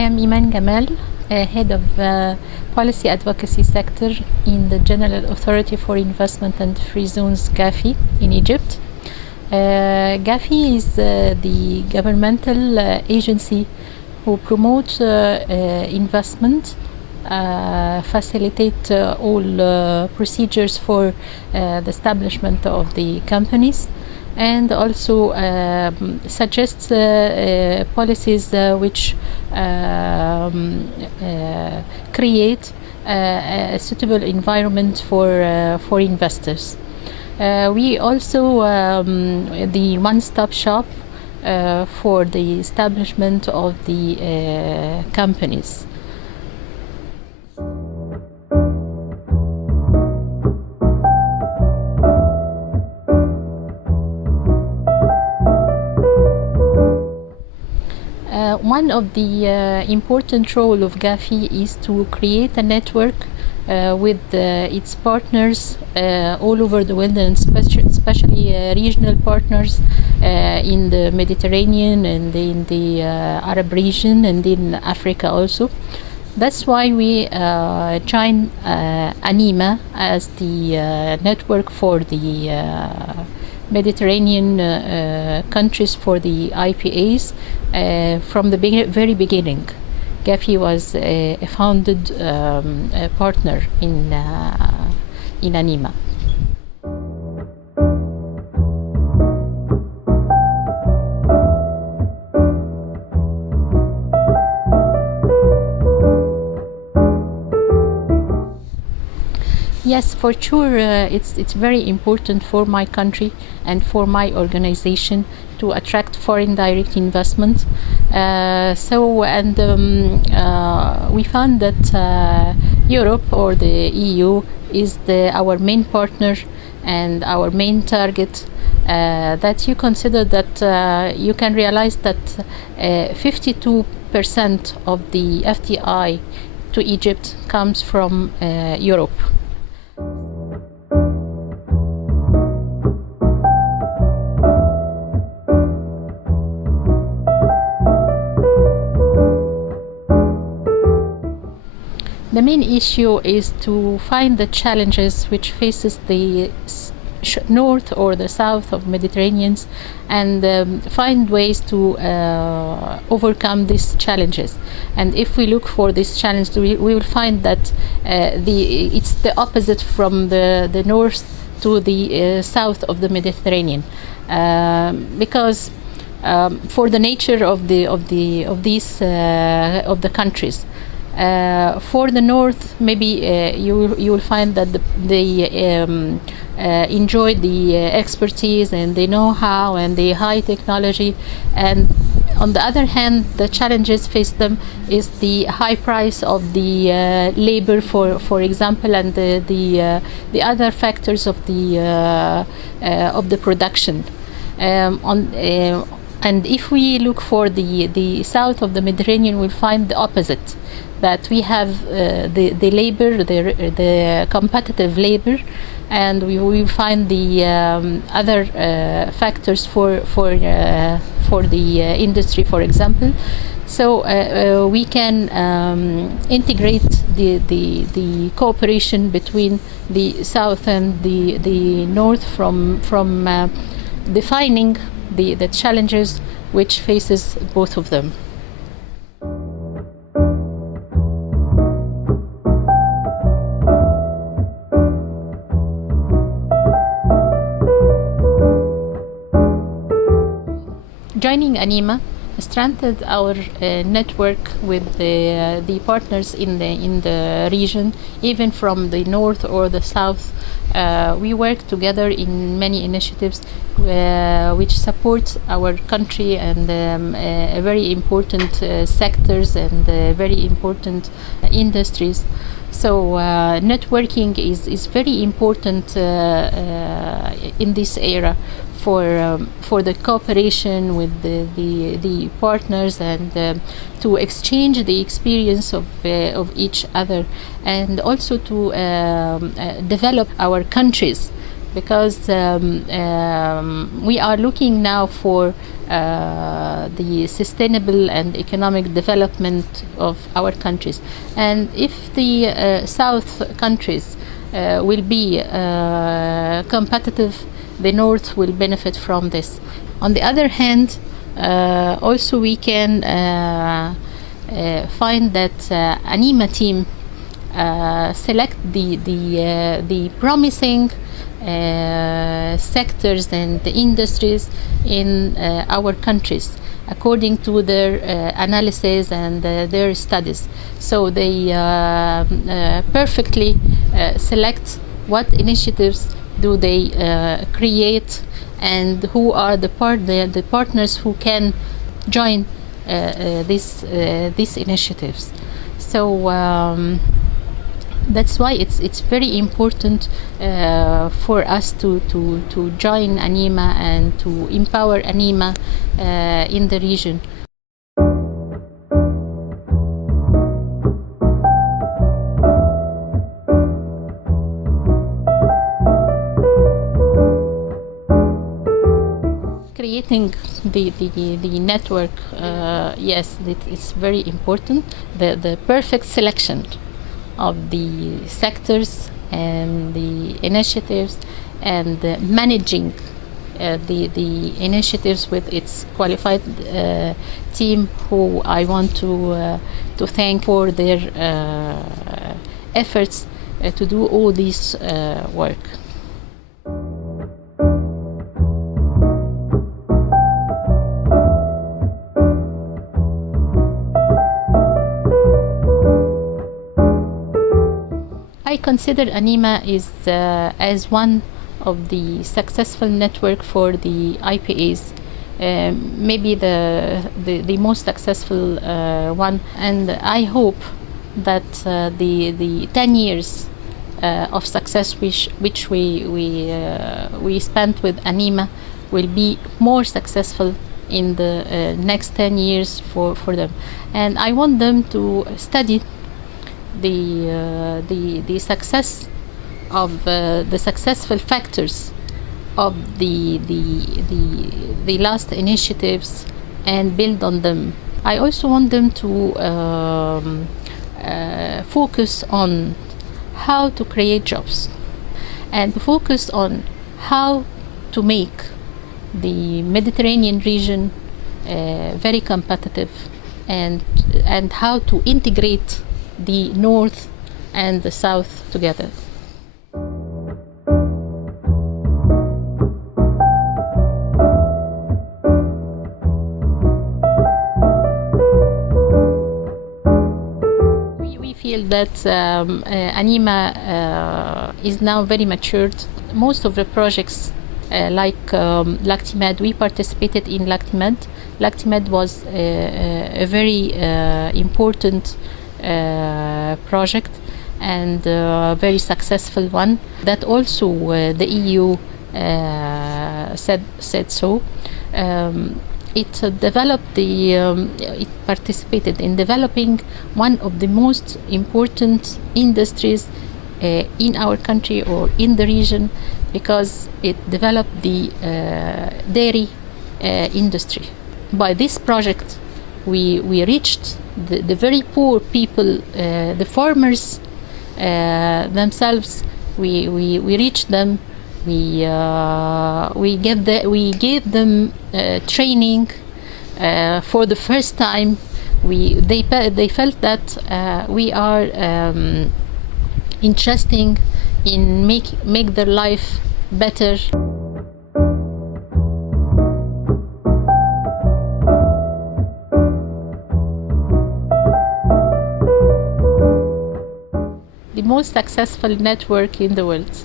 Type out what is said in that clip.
I am Eman Gamal, head of policy advocacy sector in the General Authority for Investment and Free Zones GAFI in Egypt. GAFI is the governmental agency who promotes investment, facilitate all procedures for the establishment of the companies, and also suggests policies which create a suitable environment for investors. We also the one-stop shop for the establishment of the companies. One of the important role of GAFI is to create a network with its partners all over the world, and especially regional partners in the Mediterranean and in the Arab region and in Africa also. That's why we joined ANIMA as the network for the Mediterranean countries for the IPAs from the very beginning. GAFI was a founded partner in ANIMA. Yes, for sure, it's very important for my country and for my organization to attract foreign direct investment. We found that Europe or the EU is our main partner and our main target. That you consider that you can realize that 52% of the FDI to Egypt comes from Europe. The main issue is to find the challenges which faces the north or the south of Mediterraneans, and find ways to overcome these challenges. And if we look for this challenge, we will find that it's the opposite from the north to the south of the Mediterranean, because for the nature of the countries. For the north, maybe you will find that they enjoy the expertise and the know-how and the high technology, and on the other hand, the challenges face them is the high price of the labor, for example, and the other factors of the production. And if we look for the south of the Mediterranean, we'll find the opposite. That we have the labor, the competitive labor, and we will find the other factors for the industry, for example. So we can integrate the cooperation between the south and the north from defining the challenges which faces both of them. Joining ANIMA strengthened our network with the partners in the region, even from the north or the south. We work together in many initiatives which support our country and very important sectors and very important industries. So networking is very important in this era for the cooperation with the partners, and to exchange the experience of each other, and also to develop our countries because we are looking now for the sustainable and economic development of our countries. And if the South countries will be competitive, the North will benefit from this. On the other hand, also we can find that ANIMA team select the promising sectors and the industries in our countries according to their analysis and their studies. So they perfectly select what initiatives do they create and who are the partners who can join these initiatives. So that's why it's very important for us to join ANIMA and to empower ANIMA in the region. Creating the network, yes, it's very important. The perfect selection of the sectors and the initiatives and managing the initiatives with its qualified team, who I want to thank for their efforts to do all this work. I consider ANIMA is as one of the successful network for the IPAs, maybe the most successful one, and I hope that the 10 years of success which we spent with ANIMA will be more successful in the next 10 years for them, and I want them to study the success of the successful factors of the last initiatives and build on them. I also want them to focus on how to create jobs and focus on how to make the Mediterranean region very competitive and how to integrate the North and the South together. We feel that ANIMA is now very matured. Most of the projects like Lactimed, we participated in Lactimed. Lactimed was a very important project and a very successful one that also the EU said so. It developed it participated in developing one of the most important industries in our country or in the region, because it developed the dairy industry. By this project, we reached the very poor people, the farmers themselves. We reached them. We gave them training for the first time. They felt that we are interesting in make their life better. The most successful network in the world.